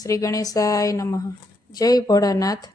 શ્રી ગણેશાય નમઃ. જય ભોળાનાથ.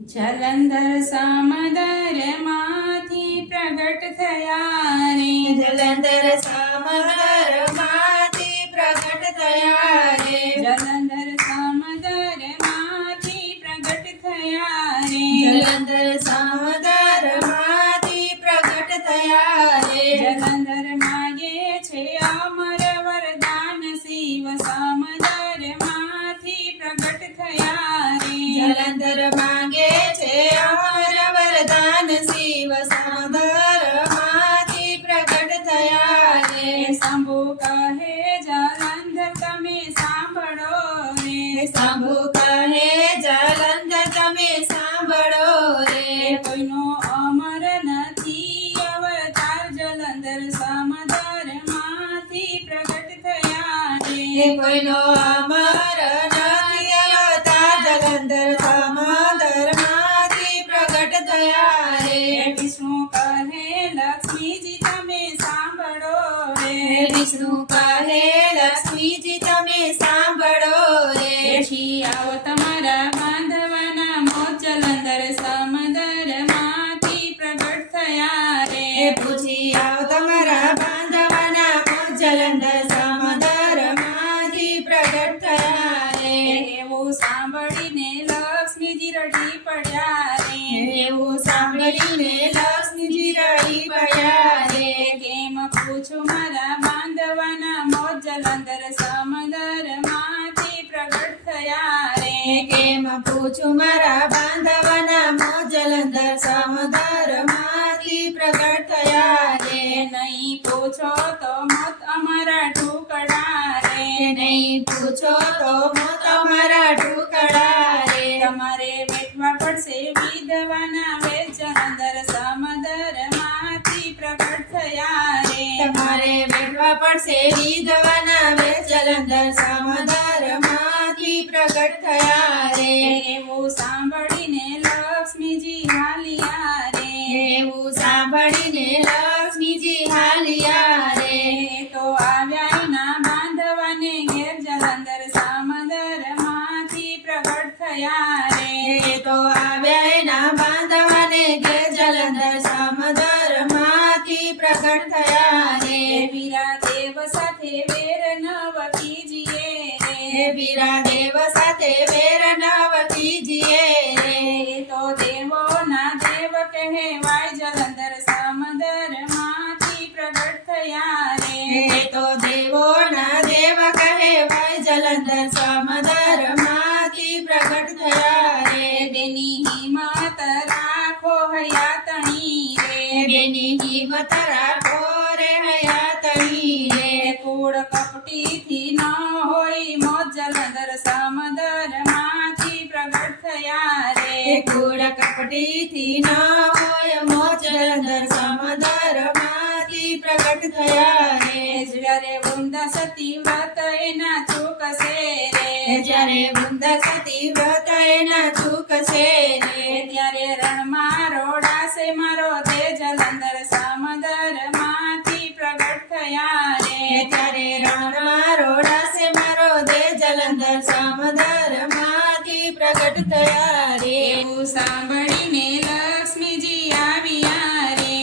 જલંધર સામદર માંથી પ્રગટ થયા રે, જલંધર સામદર માંથી પ્રગટ થયા રે, જલંધર સામદર માંથી પ્રગટ થયા રે, જલંધર સામદર માંથી પ્રગટ થયા રે, જલંધર માગે છે અમર વરદાન, શિવ સામદર માંથી પ્રગટ થયા રે, જલંધર માંગે છે અમર વરદાન, શિવ સામદર માંથી પ્રગટ થયા રે, શંભુ કહે જલંધર તમે સાંભળો રે, શંભુ કહે જલંધર તમે સાંભળો રે, કોઈનો અમર નથી અવતાર, જલંધર સામદર માંથી પ્રગટ થયા રે, કોઈનો અમર નથી અવતાર, જલંધર સામદર માંથી પ્રગટ થયા રે, વિષ્ણુ કહે લક્ષ્મીજી તમે સાંભળો રે, વિષ્ણુ કહે લક્ષ્મીજી તમે સાંભળો રે, છી આવો તમારા બાંધવાના મોત, જલંધર સામદર માંથી પ્રગટ થયા રે, પૂછી આવ તમારા બાંધવાના મોત, જલંધર સામદર માંથી પ્રગટ થયા રે, એવું સાંભળીને લક્ષ્મીજી રડી પડ્યા રે, એવું સાંભળીને લક્ષ્મીજી રડી પડ્યા રે, કેમ પૂછું મારા બાંધવાના મોત, જલંધર સામદર માંથી પ્રગટ થયા રે, કેમ પૂછું મારા બાંધવાના મોત, જલંધર સામદર માંથી પ્રગટ થયા રે, નહીં પૂછો તો મોત અમારા ટુકડા રે, નહીં પૂછો તો મોત અમારા ટુકડા રે, તમારે વેઠવા પડશે વિધવાના વેચ, જલંધર સામદર માંથી પ્રગટ થયા રે, તમારે બેઠવા પડશે વિધવાના વેચ, જલંધર સામદર માંથી પ્રગટ થયા રે, એવું સાંભળીને લક્ષ્મીજી હાલિયા રે, એવું સાંભળીને લક્ષ્મીજી હાલિયા રે, તો આવ્યા એના બાંધવાને ઘેર, જલંધર સામદર માંથી પ્રગટ થયા રે, એ તો આવ્યા એના બાંધવાને ઘેર, જલંધર સામદર માંથી પ્રગટ થયા રે, વીરા દેવ સાથે વેર નવ કીજીએ રે, વીરા દેવ સાથે વેર નવ કીજીએ રે, તો દેવોના દેવ કહેવાય, જલંધર સામદર માંથી પ્રગટ થયા રે, એ તો દેવોના દેવ કહેવાય, જલંધર સામદર માંથી પ્રગટ થયા રે, તેની હિંમત રાખો હયાતણી રે, બેની હિંમત રાખો રે હયાતણી રે, કુળ કપટીથી ન હોય મોત, જલંધર સામદર માંથી પ્રગટ થયા રે, કુળ કપટીથી ન હોય મોત, જલંધર સામદર માંથી પ્રગટ થયા રે, જ્યારે વૃંદા સતી વ્રત એના ચૂકશે રે, જ્યારે વૃંદા સતી વ્રત એના ચૂકશે રે, ત્યારે રણમાં રોડાશે મારો તે, જલંધર સામદર માંથી પ્રગટ થયા રે, ત્યારે રણમાં રોડાશે મારો દે, જલંધર સામદર માંથી પ્રગટ થયા રે, એવું સાંભળીને લક્ષ્મીજી આવ્યા રે,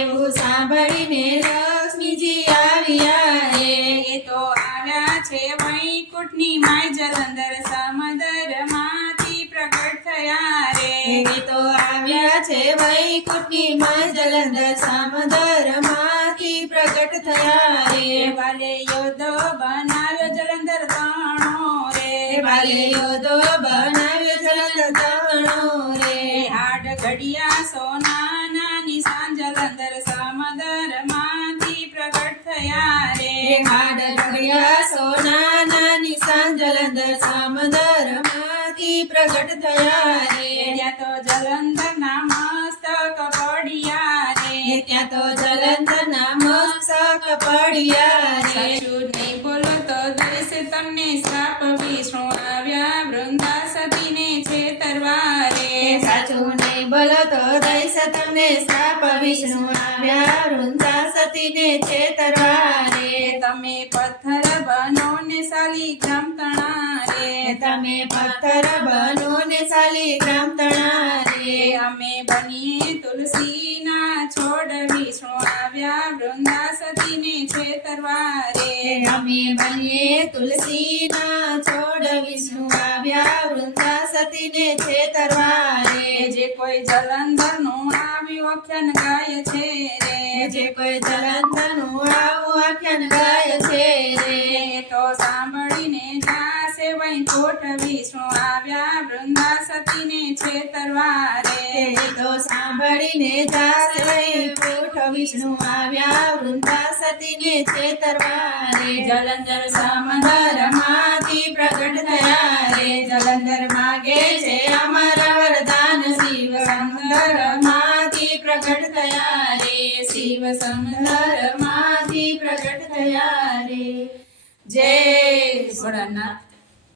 એવું સાંભળીને લક્ષ્મીજી આવ્યા રે, એ તો આવ્યા છે વૈકુંઠની માય, જલંધર સામદર માંથી પ્રગટ થયા રે, એ તો આવ્યા છે વૈકુંઠની માં, જલંધર સામદર માંથી પ્રગટ થયા રે, વાલે યોદ્ધો બનાવ્યો જલંધર તાણો રે, વાલે યોધો બનાવ્યો જલંધર તણો રે, હાડ ઘડિયા સોનાના નિશાન, જલંધર સામદર માંથી પ્રગટ થયા રે, હાડ ઘડિયા સોનાના નિશાન, જલંધર સામદર માંથી પ્રગટ થયા રે, ત્યાં તો જલંધરના મસ્તક પડ્યા રે, ત્યાં તો જલંધરના મસ્તક પડ્યા રે, સાચું નહીં બોલો તો દેશ તમને શ્રાપ, વિષ્ણુ આવ્યા વૃંદા સતીને છેતરવા રે, સાચું નહીં બોલો તો દઈશ તમને શ્રાપ, વિષ્ણુ આવ્યા વૃંદા સતીને છેતરવા રે, તમે પથ્થર બનો ને શાલિગ્રામ તણા રે, તમે પથ્થર બનો ને શાલિગ્રામ તણા રે અમે બનીએ તુલસીના છોડ વિષ્ણુ આવ્યા વૃંદા સતીને છેતરવા રે અમે બનીએ તુલસીના છોડ વિષ્ણુ આવ્યા વૃંદા સતીને છેતરવા રે જે કોઈ જલંધરનું આવ્યું આખ્યાન ગાય છે રે જે કોઈ જલંધરનું આવું આખ્યાન ગાય છે રે એ તો સાંભળીને જાશે વૈકુંઠ વિષ્ણુ આવ્યા વૃંદા સતીને છેતરવા રે એ તો સાંભળીને જાશે વૈકુંઠ વિષ્ણુ આવ્યા વૃંદા સતીને છેતરવા રે જલંધર સમંદર માંથી પ્રગટ થયા રે જલંધર માગે છે અમારા વરદાન શિવ સમંદર માંથી પ્રગટ થયા રે શિવ સમંદર માંથી પ્રગટ થયા રે જય ભોળાનાથ